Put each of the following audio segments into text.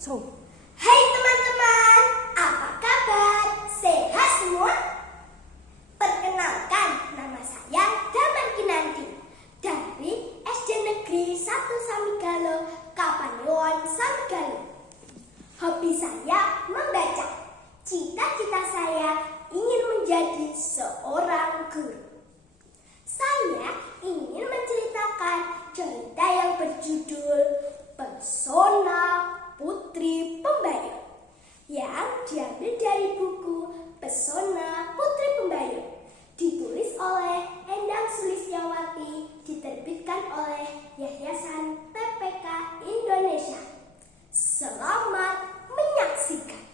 Hai teman-teman, apa kabar? Sehat semua? Perkenalkan, nama saya Damar Kinanti dari SD Negeri 1 Samigalo, Kapanewon, Samigalo. Hobi saya membaca. Cita-cita saya ingin menjadi seorang guru. Saya ingin menceritakan cerita yang berjudul Pesona Putri Pembayun yang diambil dari buku Pesona Putri Pembayun, ditulis oleh Endang Sulistyawati, diterbitkan oleh Yayasan PPK Indonesia. Selamat menyaksikan.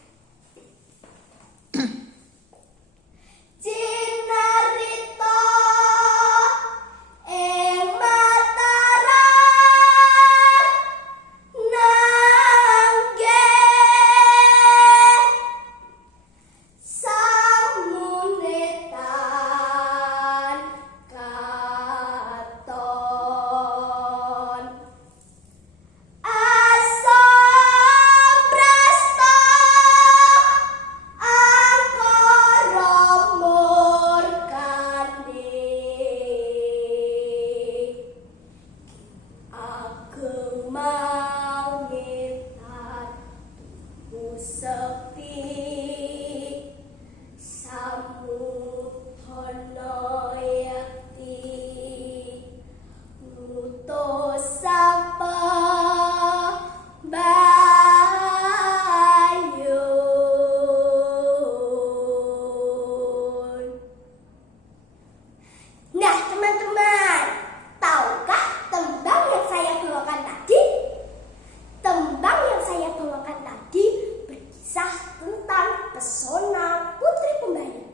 Pesona Putri Pembayun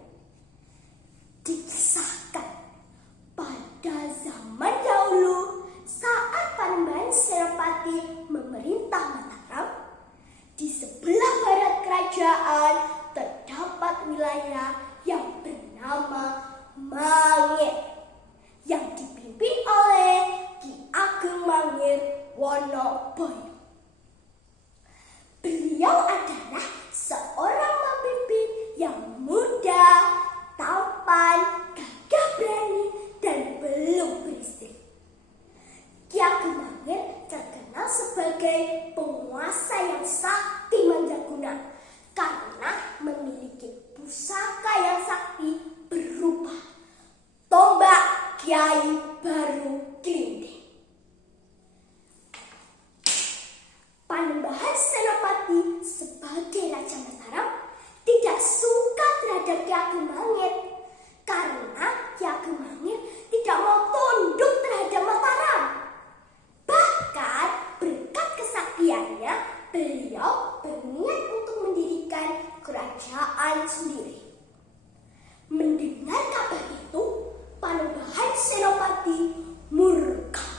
dikisahkan pada zaman dahulu saat Panembahan Senopati memerintah Mataram. Di sebelah barat kerajaan terdapat wilayah yang bernama Mangir yang dipimpin oleh Ki Ageng Mangir Wonoboyo. Beliau adalah seorang pemimpin yang muda, tampan, gagah berani, dan belum beristri. Ki Ageng Mangir terkenal sebagai penguasa yang sakti mandraguna karena memiliki pusaka yang sakti berupa tombak Kiai Baru Glinding. Panembahan Senopati sebagai Raja Mataram tidak suka terhadap Ki Ageng Mangir karena Ki Ageng Mangir tidak mau tunduk terhadap Mataram. Bahkan berkat kesaktiannya, beliau berniat untuk mendirikan kerajaan sendiri. Mendengar kabar itu, Panembahan Senopati murka.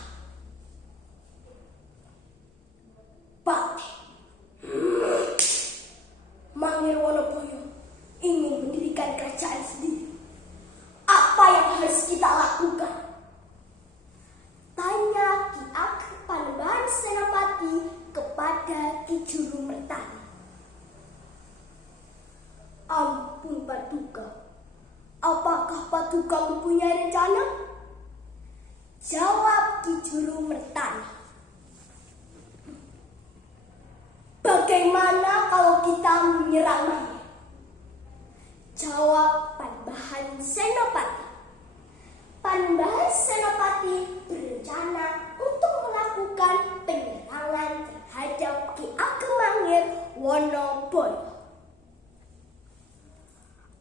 Mangir Wonoboyo ingin mendirikan kerajaan sendiri. Apa yang harus kita lakukan? Tanya Ki Ageng Panembahan Senopati kepada Ki Juru Mertani. Ampun Paduka, apakah Paduka mempunyai rencana? Jawab Ki Juru Mertani. Bagaimana kalau kita menyerang Mangir? Jawab Panembahan Senopati. Panembahan Senopati berencana untuk melakukan penyerangan terhadap Ki Ageng Mangir Wonoboyo.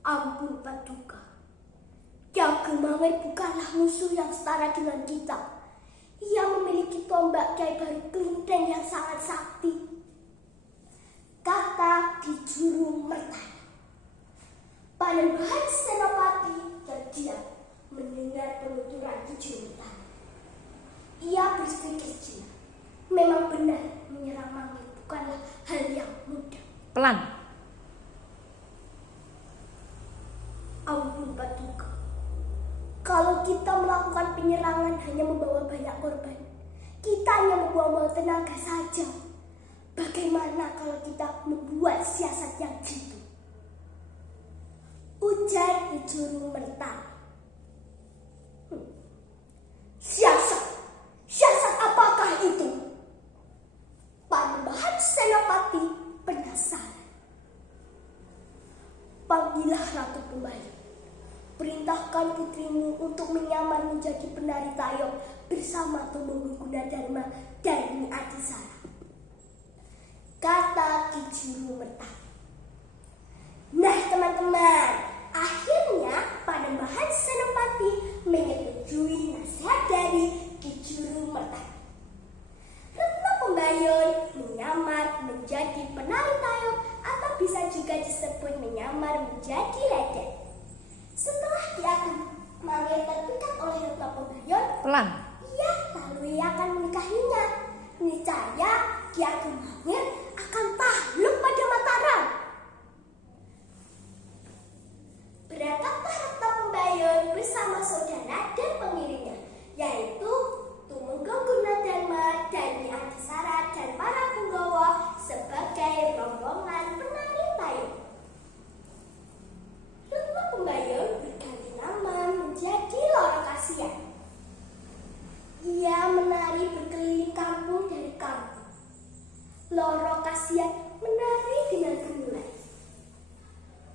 Ampun Paduka, Ki Ageng Mangir bukanlah musuh yang setara dengan kita. Ia memiliki tombak Kiai Baru Glinding yang sangat sakti, kata Ki Juru Mertani. Panembahan Senopati terdiam mendengar penuturan Ki Juru Mertani. Ia berpikir jelas, memang benar menyerang Mangir bukanlah hal yang mudah. Pelan. Ampun Paduka, kalau kita melakukan penyerangan hanya membawa banyak korban, kita hanya membuang-buang tenaga saja. Bagaimana Gimana kalau kita membuat siasat yang jitu? Ujar Ki Juru Merta. Siasat? Siasat apakah itu? Panembahan Senopati penasaran. Panggillah Ratu Pembayun. Perintahkan putrimu untuk menyamar menjadi penari tayong bersama Tumenggung Gunadarma dan Nyi Adisara, kata Ki Juru Merta. Nah teman-teman, akhirnya Panembahan Senopati menyetujui nasihat dari Ki Juru Merta. Retno Pembayun menyamar menjadi penari tayong atau bisa juga disebut menyamar menjadi leden. Setelah Ki Ageng Mangir terpikat oleh Retno Pembayun, lalu ia akan menikahinya. Niscaya Ki Ageng Mangir akan takluk pada Mataram. Berangkatlah Retno Pembayun bersama saudara dan pengiringnya, yaitu Tumenggung Gunadarma dan Nyi Adisara dan para punggawa sebagai rombongan penari tayong. Retno Pembayun berganti nama menjadi Loro Kasian. Ia menari berkeliling kampung dari kampung. Loro Kasian menari dengan gemulai.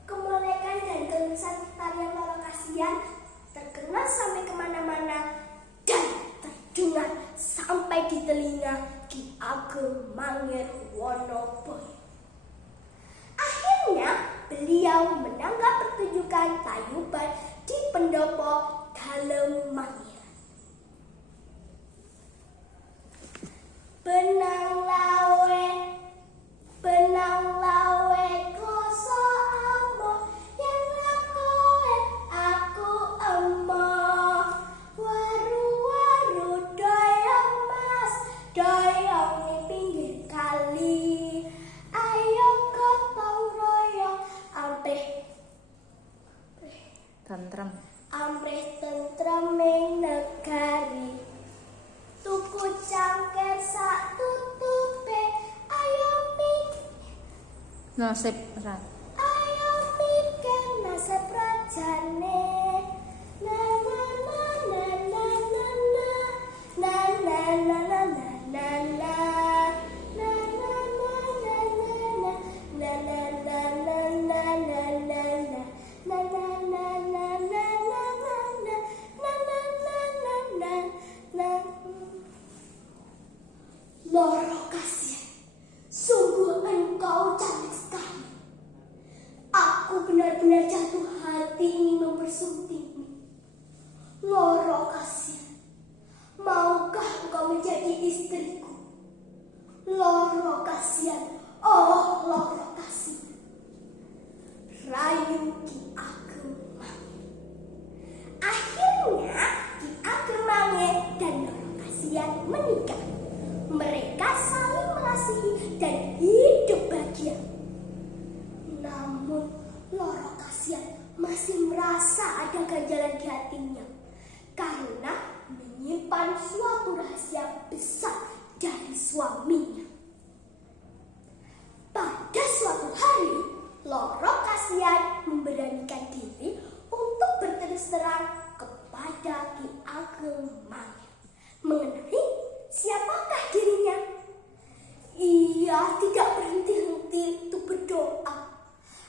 Kemolekan dan kelusan tarian Loro Kasian terkenal sampai kemana-mana dan terdengar sampai di telinga Ki Ageng Mangir Wonoboyo. Akhirnya beliau menanggap pertunjukan tayuban di pendopo Dalem Mangir. Benang lawe koso ambo, yang lakoe aku emoh. Waru-waru doyong mas, doyong ning pinggir kali. Ayo gotong royong ampreh tentreming negari. Tuku cangker sak tutupe, ayo nasib mikir nasib rajane. Na na na na na na na na na na na na na Loro Kasian, sungguh engkau cantik sekali. Aku benar-benar jatuh hati ingin mempersuntingmu. Loro Kasian, maukah engkau menjadi istriku? Loro Kasian, oh Loro Kasian, rayu Ki Ageng Mangir. Akhirnya Ki Ageng Mangir dan Loro Kasian menikah. Mereka saling mengasihi dan hidup bahagia. Namun Loro Kasian masih merasa ada ganjalan di hatinya karena menyimpan suatu rahasia besar dari suaminya. Pada suatu hari, Loro Kasian memberanikan diri untuk berterus terang kepada Ki Ageng Mangir mengenai siapakah dirinya. Ia tidak berhenti-henti untuk berdoa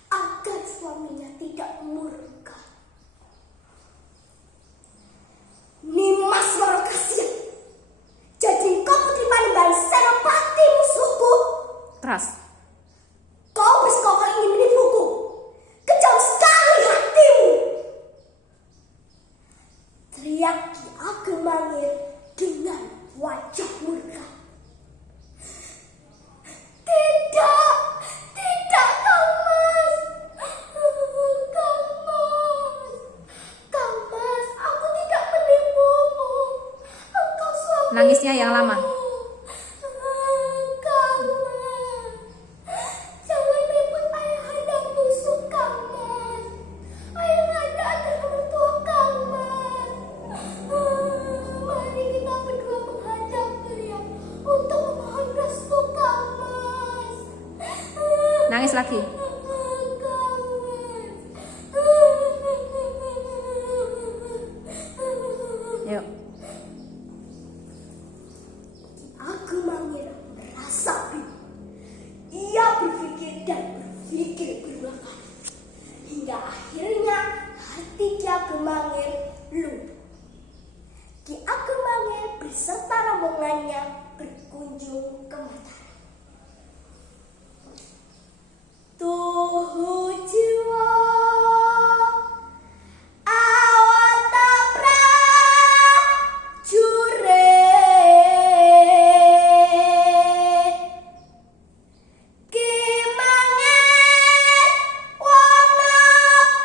agar suaminya tidak murka. Nimas Loro Kasian, jadi engkau putri Panembahan Senopati musuhku. keras. Kau bersekongkol ingin menipuku. Kejam sekali hatimu, teriak Ki Ageng Mangir dengan wajah murka. Tidak, Kang Mas. Kang Mas, aku tidak menipumu. Engkau suamiku. Nangisnya yang lama. Kang Mas, jangan ribut ayahanda busuk, Kang Mas. Ayahanda adalah mertua Kang Mas. Mari kita berdua menghadap beliau untuk memohon restu, Kang Mas. lagi. Yuk. Aku Mangir merasa bingung. Ia berpikir dan berpikir berulang kali. Hingga akhirnya hati Ki Ageng Mangir lumpuh. Ki Ageng Mangir beserta rombongannya berkunjung ke Mataram. Tuhu jiwa awata prajurit Ki Mangir Wanabaya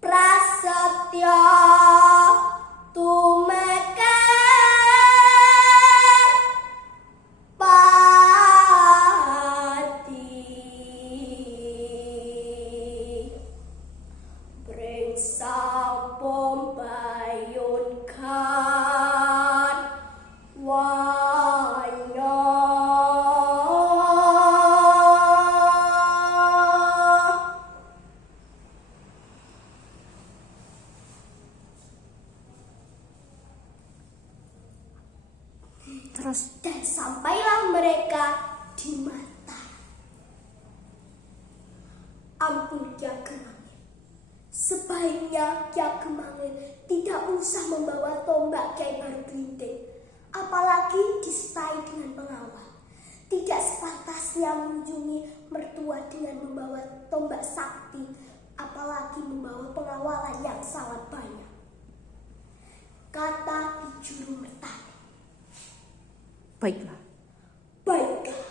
prasetya tumeker pati Brengsa pembayunkan wanya Terus dan sampailah mereka di Mataram. Ampun Ki Ageng Mangir, sebaiknya Ki Ageng Mangir tidak usah membawa tombak Kyai Baru Glinting, apalagi disertai dengan pengawal. Tidak sepantasnya mengunjungi mertua dengan membawa tombak sakti, apalagi membawa pengawalan yang sangat banyak. Kata Ki Juru Mertani. baiklah. Baiklah,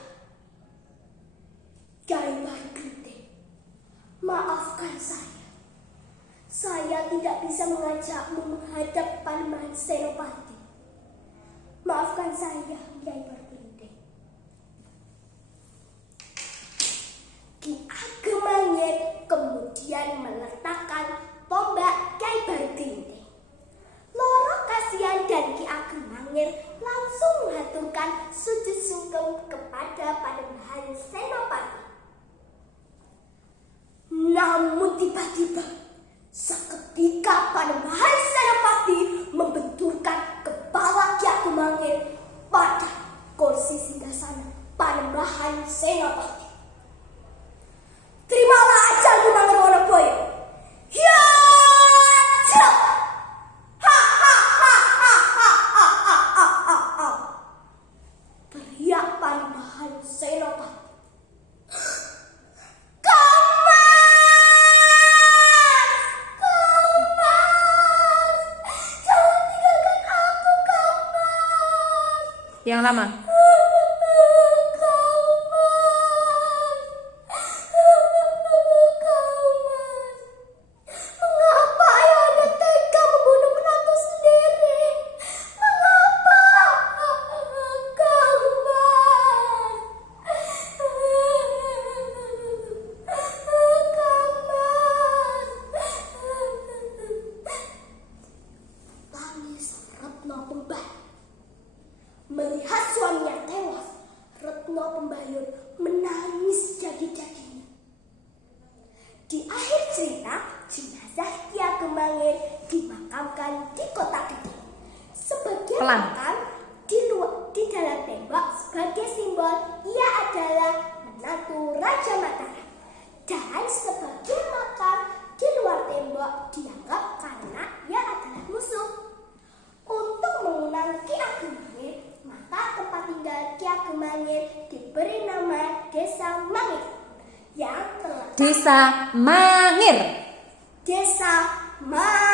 Kyai Baru Glinting, maafkan saya. Saya tidak bisa mengajakmu menghadap Panembahan Senopati. Maafkan saya, Kyai Baru Glinting. Ki Ageng Mangir kemudian meletakkan tombak Kyai Baru Glinting. Loro Kasihan dan Ki Ageng Mangir langsung mengaturkan sujud sungkem kepada Panembahan Senopati. Namun tiba-tiba seketika Panembahan Senopati membenturkan kepala Ki Ageng Mangir pada kursi singgasana Panembahan Senopati. Terimalah ajalmu Mangir Wonoboyo. Ya, jelek. Teriak Panembahan Senopati. Jangan tinggalkan aku, Kamas. Yang lama. Mengapa ayahanda tega membunuh menantu sendiri? Mengapa? Tangis Retno Pembayun. Melihat suaminya tewas, Retno Pembayun menangis jadi-jadinya. Di akhir cerita, jenazah Ki Ageng Mangir dimakamkan di Kota Gede. Sebagian Pelan. makam di dalam tembok sebagai simbol ia adalah menantu Raja Mataram. Dan sebagian makam di luar tembok dianggap karena ia adalah musuh. Untuk mengenang Ki Ageng Mangir, maka tempat tinggal Ki Ageng Mangir diberi nama Desa Mangir yang terletak Desa Mangir. Desa Mangir.